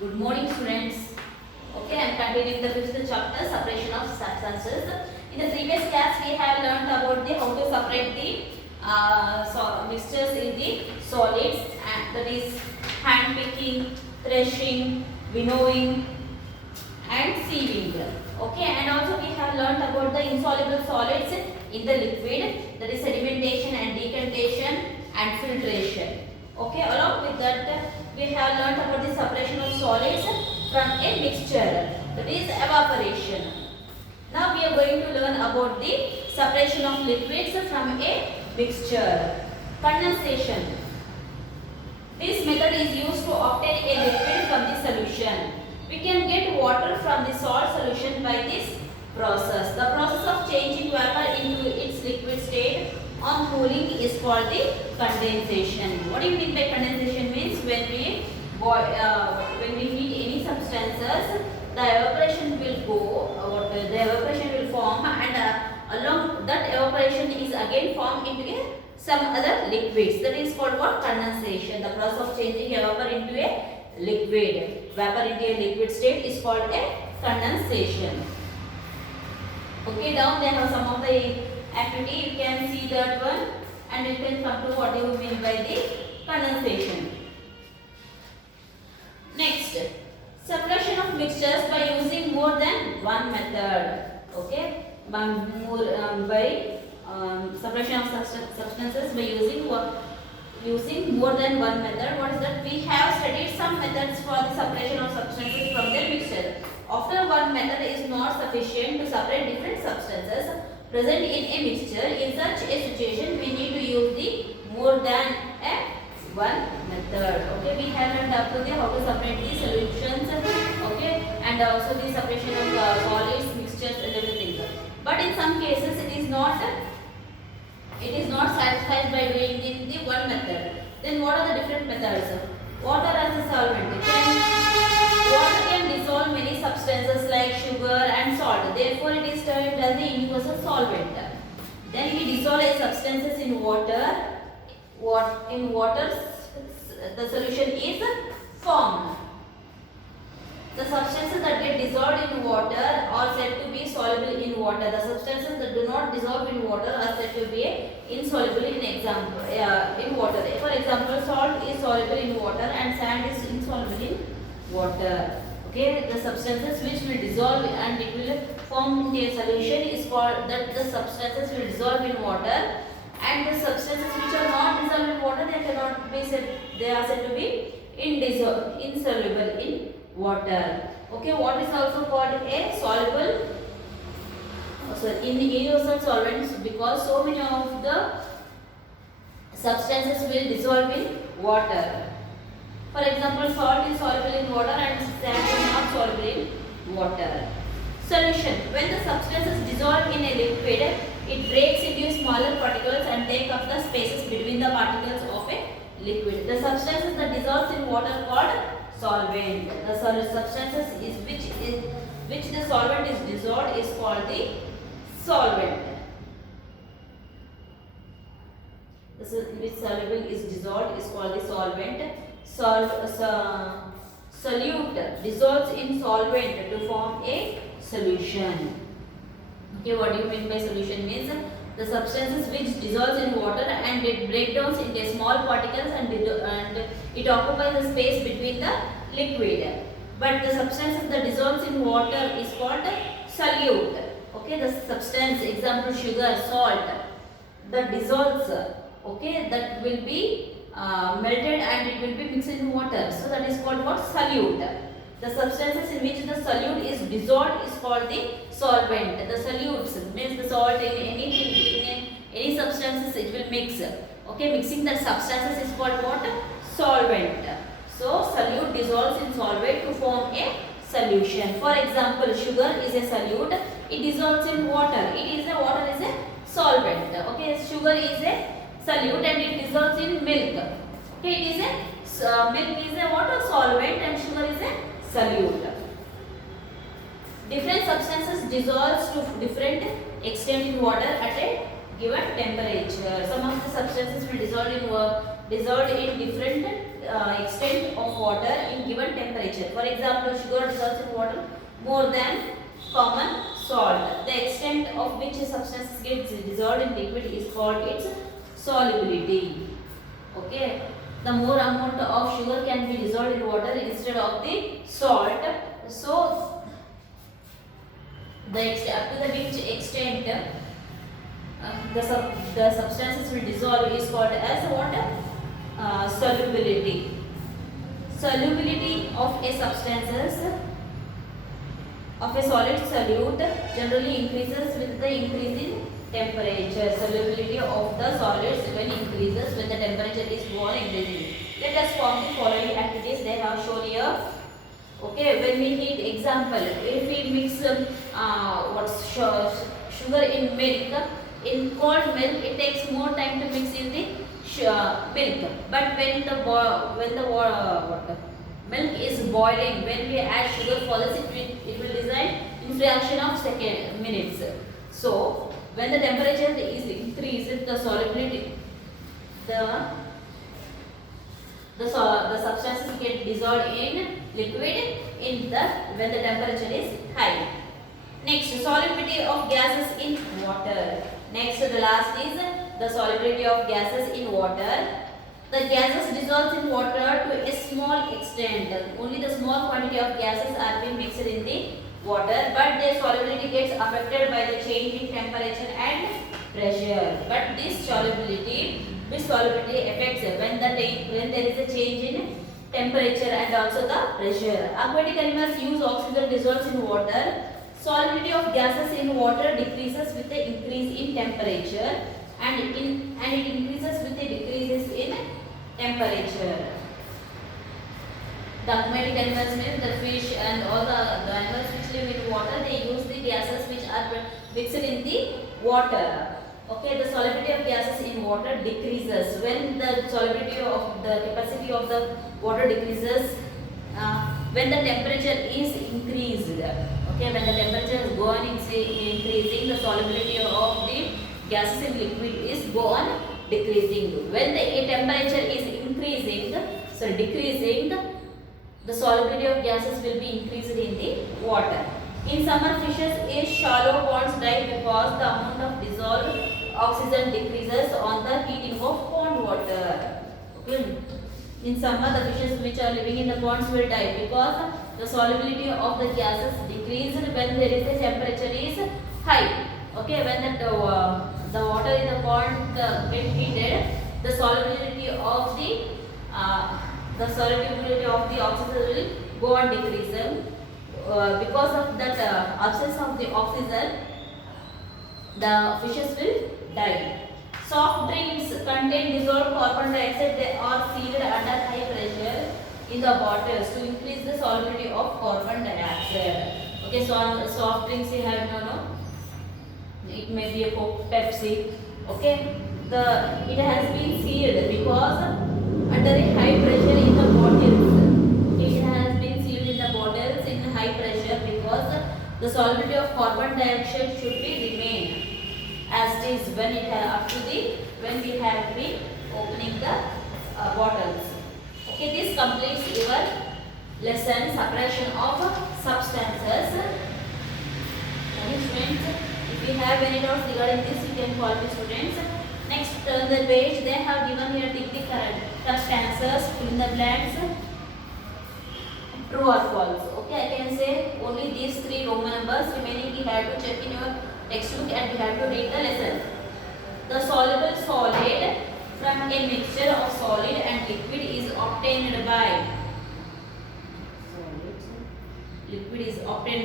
Good morning, students. Okay, I am continuing the fifth chapter, separation of substances. In the previous class, we have learnt about the how to separate the mixtures in the solids, and that is hand picking, threshing, winnowing, and sieving. Okay, and also we have learnt about the insoluble solids in the liquid, that is sedimentation and decantation and filtration. Okay, along with that, we have learnt about the separation of solids from a mixture, that is evaporation. Now we are going to learn about the separation of liquids from a mixture. Condensation. This method is used to obtain a liquid from the solution. We can get water from the salt solution by this process. The process of changing vapor into its liquid state on cooling is called the condensation. What do you mean by condensation? Means when we heat any substances, the evaporation will go, the evaporation will form, and along that evaporation is again formed into some other liquids. That is called what? Condensation. The process of changing vapor into a liquid state is called a condensation. Okay, down there have some of the activity. You can see that one, and you can come to what you mean by the condensation. Next, separation of mixtures by using more than one method. Okay, by separation of substances by using more than one method. What is that? We have studied some methods for the separation of substances from their mixture. After one method is not sufficient to separate different substances present in a mixture, in such a situation we need to use the more than one method. Okay, we have learned up to the how to separate the solutions. Okay, and also the separation of solids, mixtures, and everything. But in some cases it is not satisfied by doing in the one method. Then what are the different methods? Water as a solvent. Water can dissolve many substances like sugar and salt. Therefore, it is termed as the universal solvent. Then we dissolve a substances in water. In water, the solution is formed. The substances that get dissolved in water are said to be soluble in water. The substances that do not dissolve in water are said to be insoluble in water. For example, salt is soluble in water and sand is insoluble in water. Okay, the substances which will dissolve and it will form into a solution is called that the substances will dissolve in water, and the substances which are not dissolved in water, they are said to be insoluble in water. Okay, what is also called a soluble in the universal solvents, because so many of the substances will dissolve in water. For example, salt is soluble in water and sand is not soluble in water. Solution. When the substances dissolve in a liquid, it breaks into smaller particles and take up the spaces between the particles of a liquid. The substances that dissolve in water are called solvent. The substances which the solvent is dissolved is called the solvent. Which soluble is dissolved is called the solvent. Solute dissolves in solvent to form a solution. Okay, what do you mean by solution? Means the substances which dissolves in water and it breaks down into small particles, and it occupies the space between the liquid. But the substances that dissolves in water is called solute. Okay, the substance, example sugar, salt, that dissolves. Okay, that will be melted and it will be mixed in water. So that is called what? Solute. The substances in which the solute is dissolved is called the solvent. The solutes means the salt in any substances it will mix. Okay, mixing the substances is called what? Solvent. So solute dissolves in solvent to form a solution. For example, sugar is a solute. It dissolves in water. Water is a solvent. Okay, sugar is a solute and it dissolves in milk. Okay, it is a milk is a water solvent and sugar is a solute. Different substances dissolves to different extent in water at a given temperature. Some of the substances will dissolve in different extent of water in given temperature. For example, sugar dissolves in water more than common salt. The extent of which a substance gets dissolved in liquid is called its solubility. Okay. The more amount of sugar can be dissolved in water instead of the salt. So, up to the which extent the substances will dissolve is called as what? Solubility. Solubility of a substances of a solid solute generally increases with the increase in temperature. Solubility of the solids when increases when the temperature is more increasing. Let us form the following activities they have shown here. Okay, when we heat, example, if we mix sugar in milk, in cold milk it takes more time to mix in the milk. But when the milk is boiling, when we add sugar further, it will dissolve in fraction of minutes. So when the temperature is increased, the solubility, the substances get dissolved in liquid when the temperature is high. Next, solubility of gases in water. Next, the last is the solubility of gases in water. The gases dissolve in water to a small extent. Only the small quantity of gases are being mixed in the water, but their solubility gets affected by the change in temperature and pressure. But this solubility affects when there is a change in temperature and also the pressure. Aquatic animals use oxygen dissolves in water. Solubility of gases in water decreases with the increase in temperature and it increases with the decreases in temperature. The aquatic animals means the fish and all the animals which live in water, they use the gases which are mixed in the water. Okay, the solubility of gases in water decreases when the solubility of the capacity of the water decreases when the temperature is increased. Okay, when the temperature is go on increasing, the solubility of the gases in liquid is go on decreasing. When the temperature is decreasing, the solubility of gases will be increased in the water. In summer, fishes in shallow ponds die because the amount of dissolved oxygen decreases on the heating of pond water. Okay. In summer, the fishes which are living in the ponds will die because the solubility of the gases decreased when there is a temperature is high. Okay, when the water in the pond get heated, the solubility of the oxygen will go on decreasing. Because of that absence of the oxygen, the fishes will die. Soft drinks contain dissolved carbon dioxide. They are sealed under high pressure in the bottles to increase the solubility of carbon dioxide. Okay, so soft drinks you have no. It may be a Coke, Pepsi. Okay, it has been sealed because under a high pressure in the bottles. It has been sealed in the bottles in high pressure because the solubility of carbon dioxide should be remain as it is when we have been opening the bottles. Okay, this completes your lesson separation of substances. Okay, students, if you have any doubts regarding this, you can call me students. Next, turn the page. They have given here tick the correct answers, fill in the blanks, true or false. Okay, I can say only these three Roman numbers. Remaining you have to check in your textbook and you have to read the lesson. The soluble solid from a mixture of solid and liquid is obtained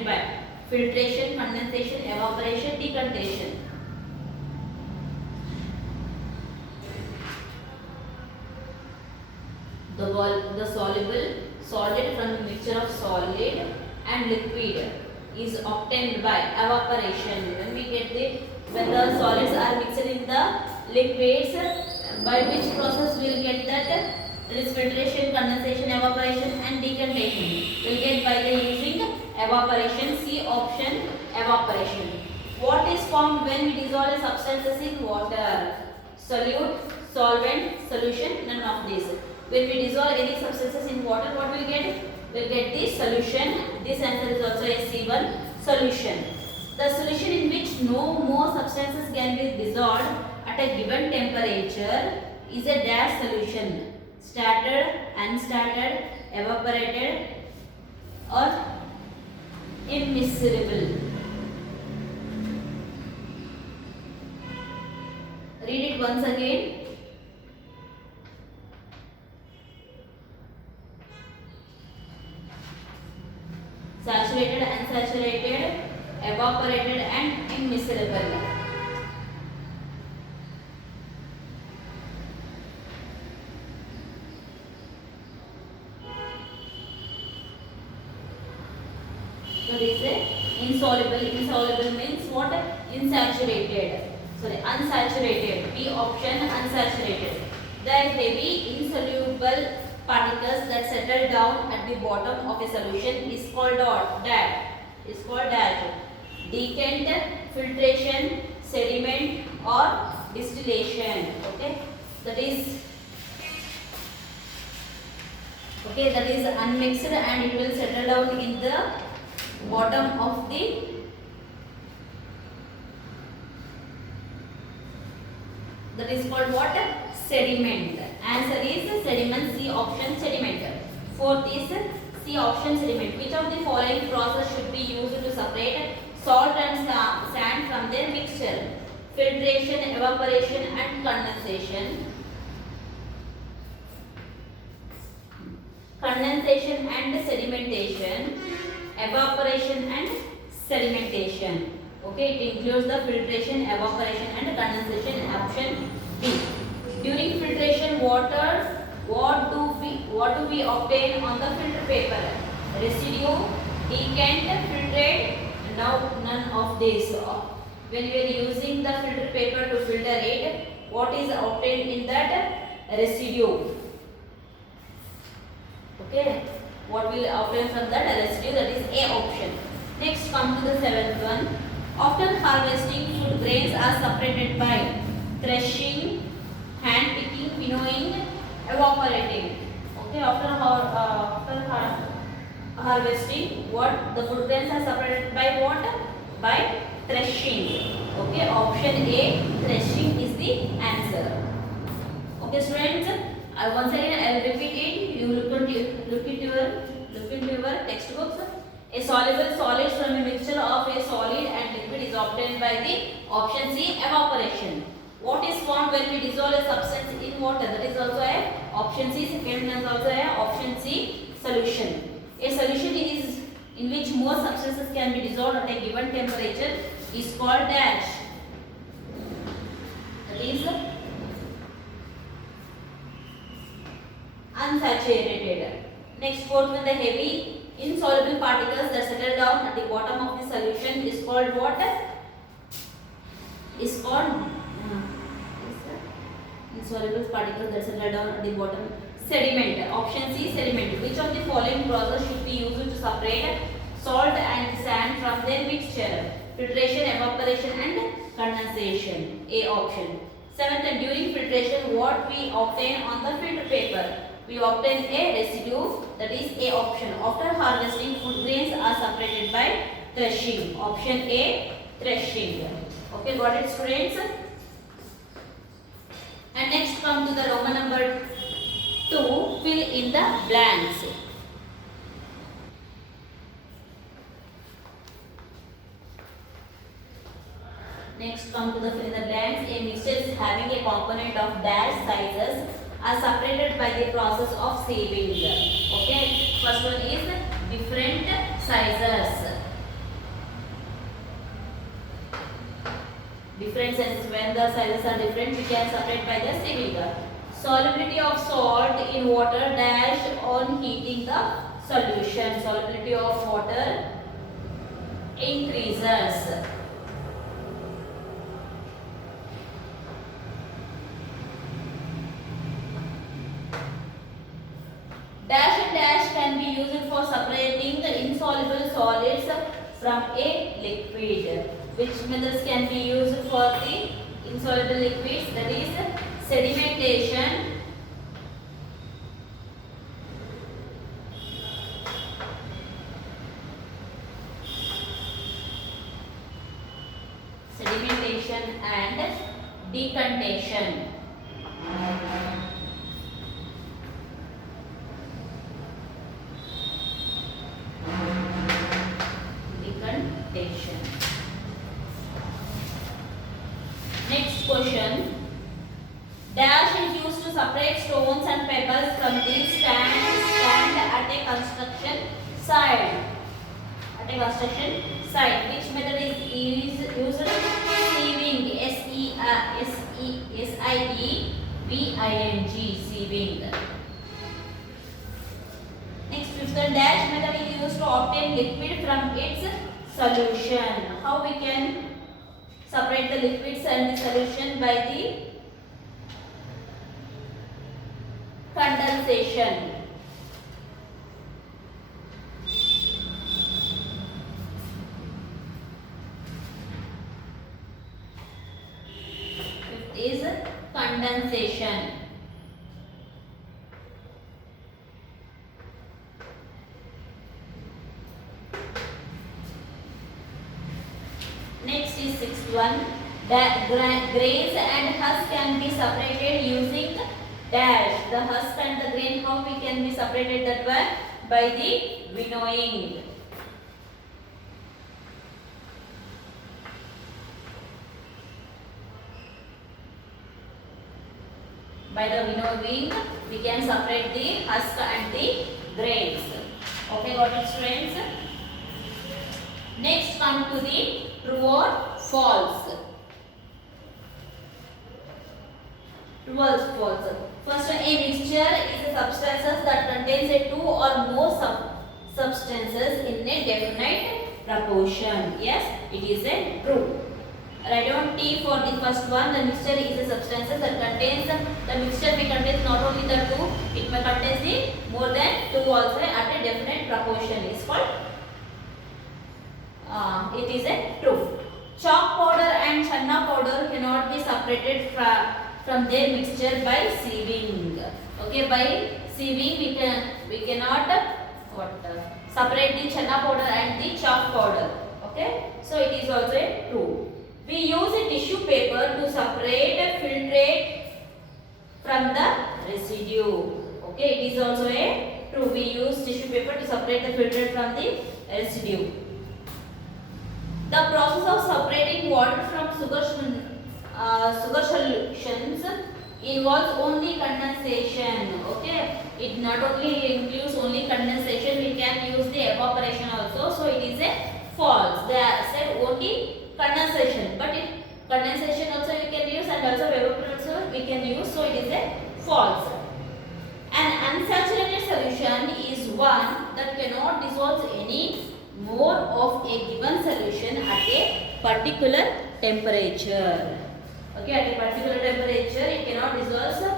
by filtration, condensation, evaporation, decantation. The soluble solid from a mixture of solid and liquid is obtained by evaporation. When the solids are mixed in the liquids, by which process we will get that? It is filtration, condensation, evaporation and decantation. We will get by the using evaporation. C option, evaporation. What is formed when we dissolve substances in water? Solute, solvent, solution, none of these. When we dissolve any substances in water, what will get? We'll get the solution. This answer is also a C1 solution. The solution in which no more substances can be dissolved at a given temperature is a dash solution. Started, unstarted, evaporated, or immiscible. Read it once again. Saturated, unsaturated, evaporated, and immiscible. So this is insoluble. Insoluble means what? Insaturated. Sorry, unsaturated. B option, unsaturated. The heavy insoluble particles that settle down at the bottom of a solution is called that. Is called that. Decant, filtration, sediment, or distillation. Okay, that is unmixed and it will settle down in the bottom of the that is called what? Sediment. Answer is sediment. C option, sediment. Fourth is C option, sediment. Which of the following process should be used to separate salt and sand from their mixture? Filtration, evaporation, and condensation. Condensation and sedimentation. Evaporation and sedimentation. Okay, it includes the filtration, evaporation, and condensation. Option B. During filtration, what do we obtain on the filter paper? Residue, decant, filtrate. Now none of this. When we are using the filter paper to filter it, what is obtained in that? Residue. Okay, what will obtain from that? Residue. That is A option. Next, come to the seventh one. After harvesting, food grains are separated by threshing, hand picking, winnowing, evaporating. Okay, after harvesting, what the food grains are separated by what? By threshing. Okay, option A, threshing is the answer. Okay, students. Once again, I will repeat it. You look into your textbooks. A soluble solid from a mixture of a solid and liquid is obtained by the option C, evaporation. What is formed when we dissolve a substance in water? That is also a option C. Second one is also a option C, solution. A solution is in which more substances can be dissolved at a given temperature is called dash. That is unsaturated. Next, fourth one, the heavy insoluble particles that settle down at the bottom of the solution is called what? Is called insoluble particles that settle down at the bottom. Sediment. Option C, sediment. Which of the following process should be used to separate salt and sand from their mixture? Filtration, evaporation, and condensation. A option. Seventh, and during filtration, what we obtain on the filter paper? We obtain a residue, that is A option. After harvesting, food grains are separated by threshing. Option A, threshing. Okay, got it, students? And next, come to the Roman number 2, fill in the blanks. Next, come to the fill in the blanks. A mixture is having a component of dash sizes are separated by the process of sieving. Okay, first one is different sizes. Different sizes, when the sizes are different, we can separate by the sieving. Solubility of salt in water dash on heating the solution. Solubility of water increases. Dash and dash can be used for separating the insoluble solids from a liquid. Which methods can be used for the insoluble liquids? That is sedimentation, and decantation. Decantation. Next question. Dash is used to separate stones and pebbles from the stand at a construction site. At a construction site. Which method is used? Sieving. S-I-E-V-I-N-G. Sieving. Next, fifth one. Dash method is used to obtain liquid from its solution. How we can separate the liquids and the solution? By the condensation. Fifth is condensation. Next is sixth one. Grains and husk can be separated using dash. The husk and the grain, how we can be separated? That one by the winnowing. By the winnowing, we can separate the husk and the grains. Okay, got it, students? Next, come to the true or false. True or false? First, a mixture is a substances that contains a two or more substances in a definite proportion. Yes, it is a true. Write down T for the first one. The mixture is a substances that contains, the mixture may contain not only the two, it may contain the more than two also at a definite proportion. Is called, it is a true. Chalk powder and channa powder cannot be separated from their mixture by sieving. Okay, by sieving we cannot separate the channa powder and the chalk powder. Okay, so it is also a true. We use a tissue paper to separate filtrate from the residue. Okay, it is also a true. We use tissue paper to separate the filtrate from the residue. The process of separating water from sugar solutions involves only condensation. Okay, it not only includes only condensation, we can use the evaporation also. So it is a false. They are said only condensation, but condensation also we can use and also evaporation also we can use. So it is a false. An unsaturated solution is one that cannot dissolve any more of a given solution at a particular temperature. Okay, at a particular temperature it cannot dissolve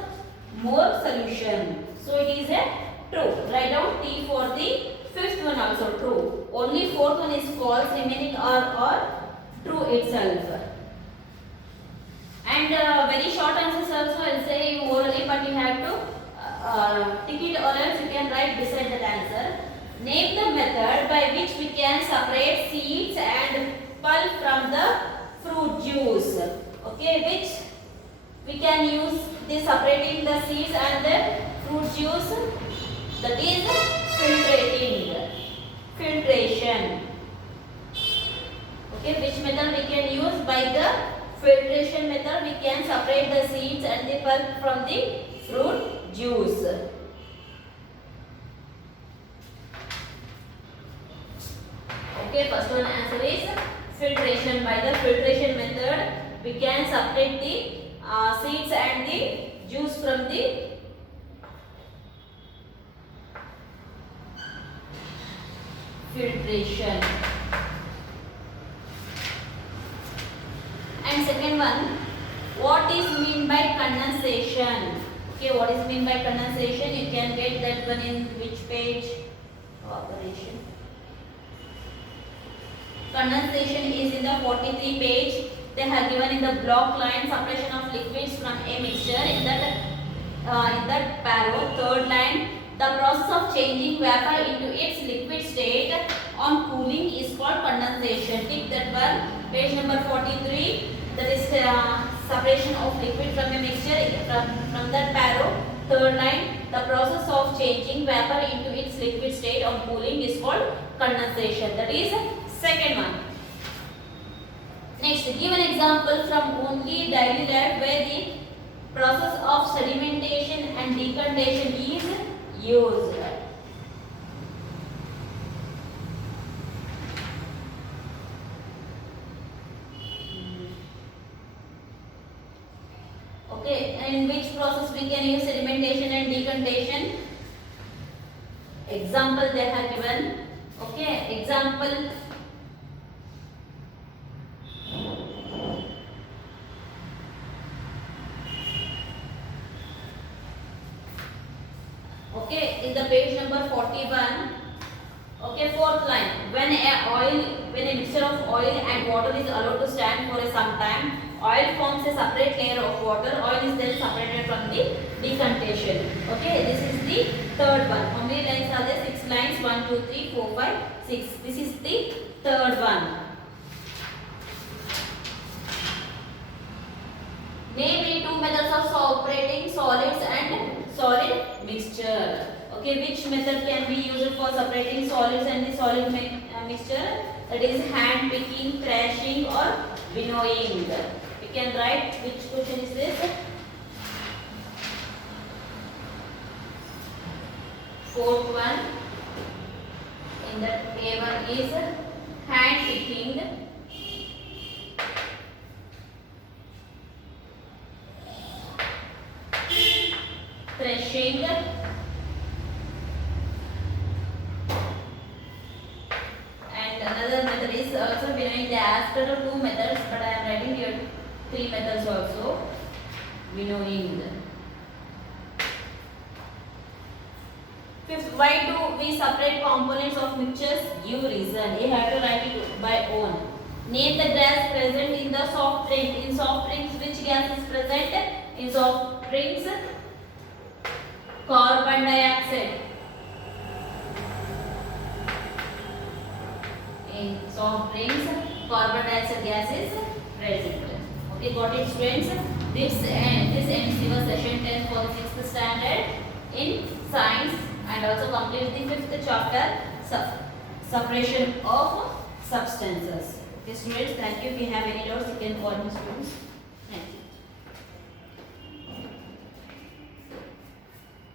more solution. So it is a true. Write down T for the fifth one also true. Only fourth one is false. Remaining are true itself. And very short answers also I will say you orally, but you have to tick it, or else you can write beside that answer. Name the method by which we can separate seeds and pulp from the fruit juice. Okay, which we can use the separating the seeds and the fruit juice. That is filtration. Okay, which method we can use? By the filtration method we can separate the seeds and the pulp from the fruit juice. Okay, first one answer is filtration. By the filtration method we can separate the seeds and the juice from the filtration. And second one, what is mean by condensation? Okay, what is mean by condensation? You can get that one in which page? Operation. Condensation is in the 43 page. They have given in the block line separation of liquids from a mixture. In that parallel, third line, the process of changing vapor into its liquid state on cooling is called condensation. Tick that one. Page number 43. that is separation of liquid from a mixture from that paro. Third line, the process of changing vapor into its liquid state on cooling is called condensation. That is second one. Next, give an example from only daily life where the process of sedimentation and decantation is used. Okay, in which process we can use sedimentation and decantation? Example they have given. Okay, example. Okay, in the page number 41. Okay, fourth line. When a mixture of oil and water is allowed to stand for some time, oil forms a separate layer of water. Oil is then separated from the decantation. Okay, this is the third one. How many lines are there? 6 lines. 1, 2, 3, 4, 5, 6. This is the third one. Name any two methods of separating solids and solid mixture. Okay, which method can be used for separating solids and the solid mixture? That is hand picking, thrashing, or winnowing. You can write which question is this. Fourth one. In that A1 is hand picking, thrashing, and another method is also winnowing. They asked for 2 methods, but I am writing here 3 methods also. Winnowing. Fifth, why do we separate components of mixtures? Give reason. You have to write it by own. Name the gas present in the soft drink. In soft drinks, which gas is present? In soft drinks, carbon dioxide. In soft drinks, carbon dioxide gas is present. Okay, got it, students? This ends your session 10 for the 6th standard in science, and also complete the 5th chapter, separation of substances. Okay, students, thank you. If you have any doubts, you can call me, students.